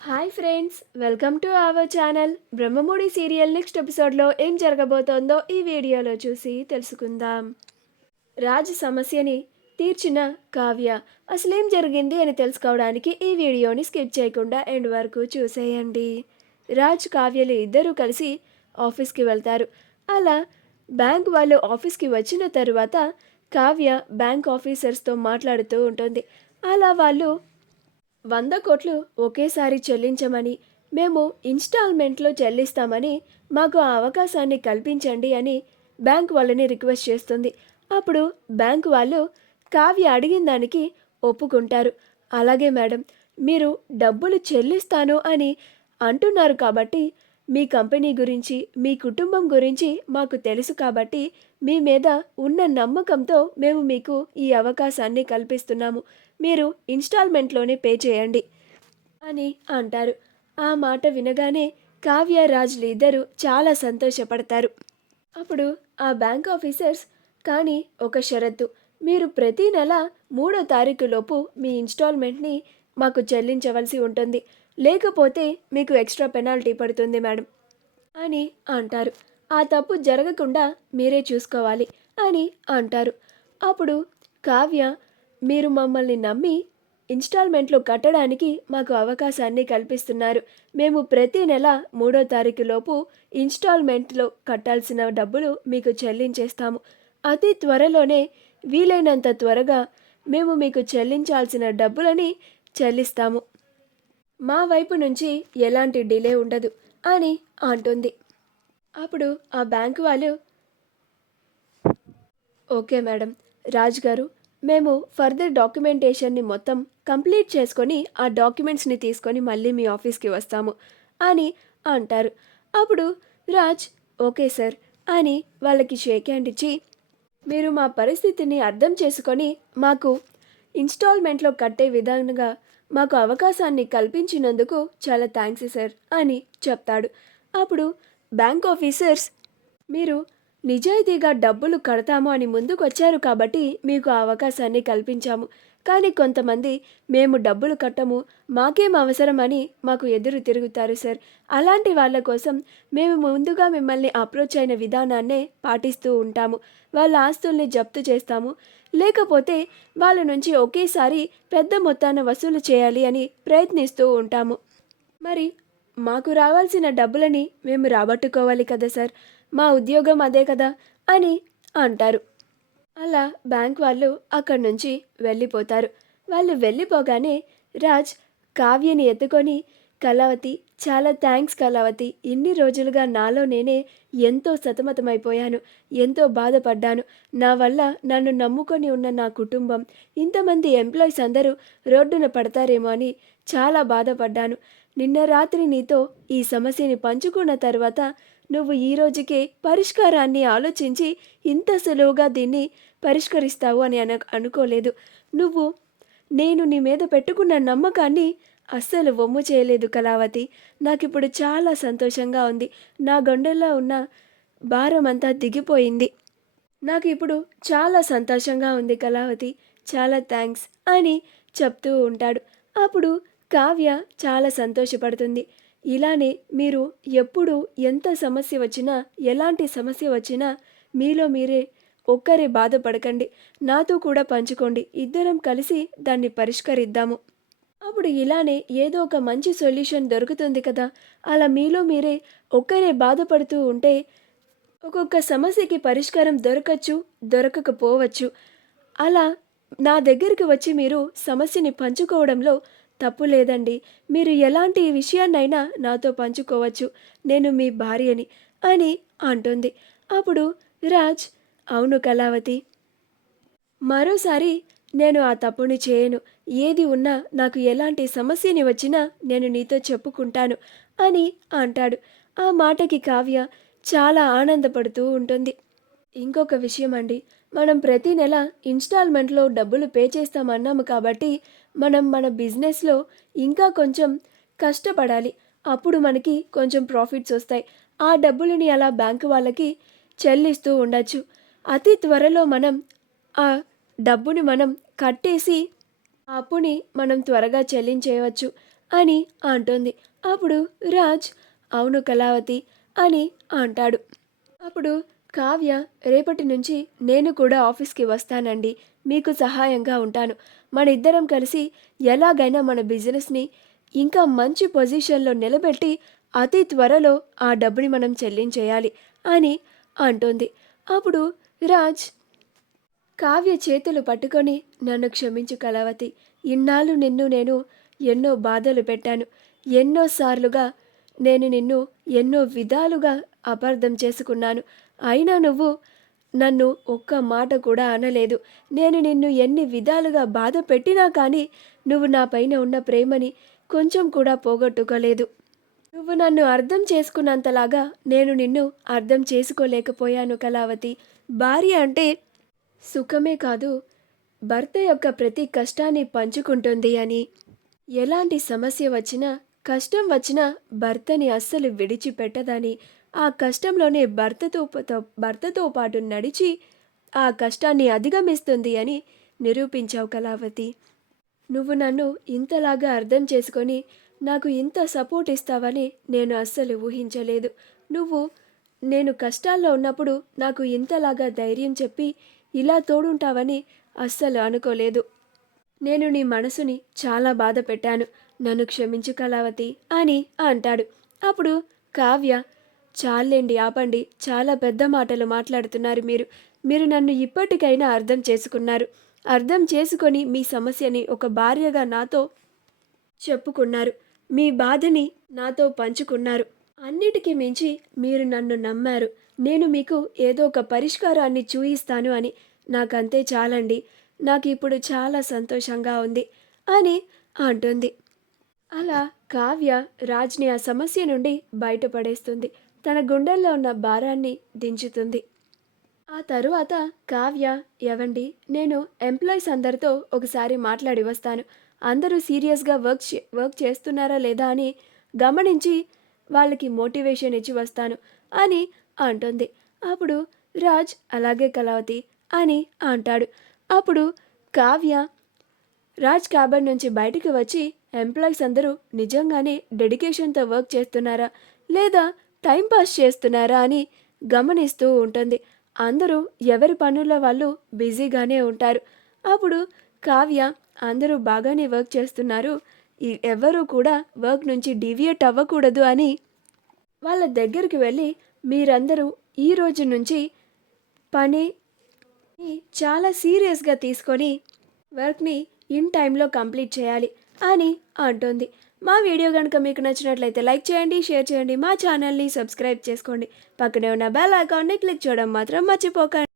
Hi friends, welcome to our channel. Brahmamudi serial next ఎపిసోడ్లో ఏం జరగబోతోందో ఈ వీడియోలో చూసి తెలుసుకుందాం. రాజ్ సమస్యని తీర్చిన కావ్య అసలేం జరిగింది అని తెలుసుకోవడానికి ఈ వీడియోని స్కిప్ చేయకుండా ఎండ్ వరకు చూసేయండి. రాజ్ కావ్యలు ఇద్దరూ కలిసి ఆఫీస్కి వెళ్తారు. అలా బ్యాంక్ వాళ్ళు ఆఫీస్కి వచ్చిన తరువాత కావ్య బ్యాంక్ ఆఫీసర్స్తో మాట్లాడుతూ ఉంటుంది. అలా వాళ్ళు 100 కోట్లు ఒకేసారి చెల్లించమని, మేము ఇన్స్టాల్మెంట్లో చెల్లిస్తామని, మాకు ఆ అవకాశాన్ని కల్పించండి అని బ్యాంక్ వాళ్ళని రిక్వెస్ట్ చేస్తుంది. అప్పుడు బ్యాంక్ వాళ్ళు కావ్య అడిగిన దానికి ఒప్పుకుంటారు. అలాగే మేడం, మీరు డబ్బులు చెల్లిస్తాను అని అంటున్నారు కాబట్టి మీ కంపెనీ గురించి, మీ కుటుంబం గురించి మాకు తెలుసు కాబట్టి మీ మీద ఉన్న నమ్మకంతో మేము మీకు ఈ అవకాశాన్ని కల్పిస్తున్నాము. మీరు ఇన్స్టాల్మెంట్లోనే పే చేయండి అని అంటారు. ఆ మాట వినగానే కావ్య రాజ్లు ఇద్దరు చాలా సంతోషపడతారు. అప్పుడు ఆ బ్యాంక్ ఆఫీసర్స్, కానీ ఒక షరతు, మీరు ప్రతి నెల 3వ తారీఖులోపు మీ ఇన్స్టాల్మెంట్ని మాకు చెల్లించవలసి ఉంటుంది, లేకపోతే మీకు ఎక్స్ట్రా పెనాల్టీ పడుతుంది మేడం అని అంటారు. ఆ తప్పు జరగకుండా మీరే చూసుకోవాలి అని అంటారు. అప్పుడు కావ్య, మీరు మమ్మల్ని నమ్మి ఇన్స్టాల్మెంట్లో కట్టడానికి మాకు అవకాశాన్ని కల్పిస్తున్నారు. మేము ప్రతి నెల 3వ తారీఖులోపు ఇన్స్టాల్మెంట్లో కట్టాల్సిన డబ్బులు మీకు చెల్లించేస్తాము. అతి త్వరలోనే, వీలైనంత త్వరగా మేము మీకు చెల్లించాల్సిన డబ్బులని చెల్లిస్తాము. మా వైపు నుంచి ఎలాంటి డిలే ఉండదు అని అంటుంది. అప్పుడు ఆ బ్యాంకు వాళ్ళు, ఓకే మేడం, రాజ్ గారు, మేము ఫర్దర్ డాక్యుమెంటేషన్ని మొత్తం కంప్లీట్ చేసుకొని ఆ డాక్యుమెంట్స్ని తీసుకొని మళ్ళీ మీ ఆఫీస్కి వస్తాము అని అంటారు. అప్పుడు రాజ్ ఓకే సార్ అని వాళ్ళకి షేక్ హ్యాండ్ ఇచ్చి, మీరు మా పరిస్థితిని అర్థం చేసుకొని మాకు ఇన్స్టాల్మెంట్లో కట్టే విధంగా మాకు అవకాశాన్ని కల్పించినందుకు చాలా థ్యాంక్స్ సార్ అని చెప్తాడు. అప్పుడు బ్యాంక్ ఆఫీసర్స్, మీరు నిజాయితీగా డబ్బులు కడతాము అని ముందుకు వచ్చారు కాబట్టి మీకు ఆ అవకాశాన్ని కల్పించాము. కానీ కొంతమంది మేము డబ్బులు కట్టము, మాకేం అవసరం అని మాకు ఎదురు తిరుగుతారు సార్. అలాంటి వాళ్ళ కోసం మేము ముందుగా మిమ్మల్ని అప్రోచ్ అయిన విధానాన్నే పాటిస్తూ ఉంటాము. వాళ్ళ ఆస్తుల్ని జప్తు చేస్తాము, లేకపోతే వాళ్ళ నుంచి ఒకేసారి పెద్ద మొత్తాన వసూలు చేయాలి అని ప్రయత్నిస్తూ ఉంటాము. మరి మాకు రావాల్సిన డబ్బులని మేము రాబట్టుకోవాలి కదా సార్, మా ఉద్యోగం అదే కదా అని అంటారు. అలా బ్యాంక్ వాళ్ళు అక్కడి నుంచి వెళ్ళిపోతారు. వాళ్ళు వెళ్ళిపోగానే రాజ్ కావ్యని ఎత్తుకొని, కళావతి, చాలా థ్యాంక్స్ కళావతి, ఇన్ని రోజులుగా నాలో నేనే ఎంతో సతమతమైపోయాను, ఎంతో బాధపడ్డాను. నా వల్ల నన్ను నమ్ముకొని ఉన్న నా కుటుంబం, ఇంతమంది ఎంప్లాయీస్ అందరూ రోడ్డున పడతారేమో అని చాలా బాధపడ్డాను. నిన్న రాత్రి నీతో ఈ సమస్యని పంచుకున్న తర్వాత నువ్వు ఈ రోజుకే పరిష్కారాన్ని ఆలోచించి ఇంత సులువుగా దీన్ని పరిష్కరిస్తావు అని అనుకోలేదు. నువ్వు నేను నీ మీద పెట్టుకున్న నమ్మకాన్ని అస్సలు వమ్ము చేయలేదు కళావతి. నాకిప్పుడు చాలా సంతోషంగా ఉంది. నా గుండెల్లో ఉన్న భారం అంతా దిగిపోయింది. నాకు ఇప్పుడు చాలా సంతోషంగా ఉంది కళావతి, చాలా థ్యాంక్స్ అని చెప్తూ ఉంటాడు. అప్పుడు కావ్య చాలా సంతోషపడుతుంది. ఇలానే మీరు ఎప్పుడు ఎంత సమస్య వచ్చినా, ఎలాంటి సమస్య వచ్చినా మీలో మీరే ఒక్కరే బాధపడకండి, నాతో కూడా పంచుకోండి, ఇద్దరం కలిసి దాన్ని పరిష్కరిద్దాము. అప్పుడు ఇలానే ఏదో ఒక మంచి సొల్యూషన్ దొరుకుతుంది కదా. అలా మీలో మీరే ఒక్కరే బాధపడుతూ ఉంటే ఒక్కొక్క సమస్యకి పరిష్కారం దొరకచ్చు, దొరకకపోవచ్చు. అలా నా దగ్గరికి వచ్చి మీరు సమస్యని పంచుకోవడంలో తప్పు లేదండి. మీరు ఎలాంటి విషయాన్నైనా నాతో పంచుకోవచ్చు, నేను మీ భార్యని అని అంటుంది. అప్పుడు రాజ్, అవును కళావతి, మరోసారి నేను ఆ తప్పుని చేయను. ఏది ఉన్నా, నాకు ఎలాంటి సమస్యని వచ్చినా నేను నీతో చెప్పుకుంటాను అని అంటాడు. ఆ మాటకి కావ్య చాలా ఆనందపడుతూ ఉంటుంది. ఇంకొక విషయం అండి, మనం ప్రతి నెల ఇన్స్టాల్మెంట్లో డబ్బులు పే చేస్తామన్నాము కాబట్టి మనం మన బిజినెస్లో ఇంకా కొంచెం కష్టపడాలి. అప్పుడు మనకి కొంచెం ప్రాఫిట్స్ వస్తాయి. ఆ డబ్బులని అలా బ్యాంకు వాళ్ళకి చెల్లిస్తూ ఉండొచ్చు. అతి త్వరలో మనం ఆ డబ్బుని మనం కట్టేసి ఆ అప్పుని మనం త్వరగా చెల్లించేయవచ్చు అని అంటుంది. అప్పుడు రాజ్ అవును కళావతి అని అంటాడు. అప్పుడు కావ్య రేపటి నుంచి నేను కూడా ఆఫీస్కి వస్తానండి, మీకు సహాయంగా ఉంటాను, మన ఇద్దరం కలిసి ఎలాగైనా మన బిజినెస్ని ఇంకా మంచి పొజిషన్లో నిలబెట్టి అతి త్వరలో ఆ డబ్బుని మనం చెల్లించేయాలి అని అంటుంది. అప్పుడు రాజ్ కావ్య చేతులు పట్టుకొని నన్ను క్షమించు కళావతి, ఇన్నాళ్ళు నిన్ను నేను ఎన్నో బాధలు పెట్టాను, ఎన్నోసార్లుగా నేను నిన్ను ఎన్నో విధాలుగా అపార్థం చేసుకున్నాను, అయినా నువ్వు నన్ను ఒక్క మాట కూడా అనలేదు, నేను నిన్ను ఎన్ని విధాలుగా బాధ పెట్టినా కానీ నువ్వు నా పైన ఉన్న ప్రేమని కొంచెం కూడా పోగొట్టుకోలేదు, నువ్వు నన్ను అర్థం చేసుకున్నంతలాగా నేను నిన్ను అర్థం చేసుకోలేకపోయాను కళావతి. భార్య అంటే సుఖమే కాదు, భర్త యొక్క ప్రతి కష్టాన్ని పంచుకుంటుంది అని, ఎలాంటి సమస్య వచ్చినా కష్టం వచ్చినా భర్తని అస్సలు విడిచిపెట్టదని, ఆ కష్టంలోనే భర్తతో పాటు నడిచి ఆ కష్టాన్ని అధిగమిస్తుంది అని నిరూపించావు కళావతి. నువ్వు నన్ను ఇంతలాగా అర్థం చేసుకొని నాకు ఇంత సపోర్ట్ ఇస్తావని నేను అస్సలు ఊహించలేదు. నువ్వు నేను కష్టాల్లో ఉన్నప్పుడు నాకు ఇంతలాగా ధైర్యం చెప్పి ఇలా తోడుంటావని అస్సలు అనుకోలేదు. నేను నీ మనసుని చాలా బాధ పెట్టాను, నన్ను క్షమించు కళావతి అని అంటాడు. అప్పుడు కావ్య చాలేండి ఆపండి, చాలా పెద్ద మాటలు మాట్లాడుతున్నారు మీరు, మీరు నన్ను ఇప్పటికైనా అర్థం చేసుకున్నారు, అర్థం చేసుకొని మీ సమస్యని ఒక భార్యగా నాతో చెప్పుకున్నారు, మీ బాధని నాతో పంచుకున్నారు, అన్నిటికీ మించి మీరు నన్ను నమ్మారు, నేను మీకు ఏదో ఒక పరిష్కారాన్ని చూయిస్తాను అని, నాకంతే చాలండి, నాకు ఇప్పుడు చాలా సంతోషంగా ఉంది అని అంటుంది. అలా కావ్య రాజ్ని ఆ సమస్య నుండి బయటపడేస్తుంది, తన గుండెల్లో ఉన్న భారాన్ని దించుతుంది. ఆ తరువాత కావ్య ఎవండి, నేను ఎంప్లాయీస్ అందరితో ఒకసారి మాట్లాడి వస్తాను, అందరూ సీరియస్గా వర్క్ చేస్తున్నారా లేదా అని గమనించి వాళ్ళకి మోటివేషన్ ఇచ్చి వస్తాను అని అంటుంది. అప్పుడు రాజ్ అలాగే కళావతి అని అంటాడు. అప్పుడు కావ్య రాజ్ క్యాబిన్ నుంచి బయటికి వచ్చి ఎంప్లాయీస్ అందరూ నిజంగానే డెడికేషన్తో వర్క్ చేస్తున్నారా లేదా టైంపాస్ చేస్తున్నారా అని గమనిస్తూ ఉంటుంది. అందరూ ఎవరి పనుల్లో వాళ్ళు బిజీగానే ఉంటారు. అప్పుడు కావ్య అందరూ బాగానే వర్క్ చేస్తున్నారు, ఎవరూ కూడా వర్క్ నుంచి డీవియేట్ అవ్వకూడదు అని వాళ్ళ దగ్గరికి వెళ్ళి మీరందరూ ఈ రోజు నుంచి పని చాలా సీరియస్గా తీసుకొని వర్క్ని ఇన్ టైంలో కంప్లీట్ చేయాలి అని అంటుంది. మా వీడియో కనుక మీకు నచ్చినట్లయితే లైక్ చేయండి, షేర్ చేయండి, మా ఛానల్ని సబ్స్క్రైబ్ చేసుకోండి, పక్కనే ఉన్న బెల్ ఐకాన్ని క్లిక్ చేయడం మాత్రం మర్చిపోకండి.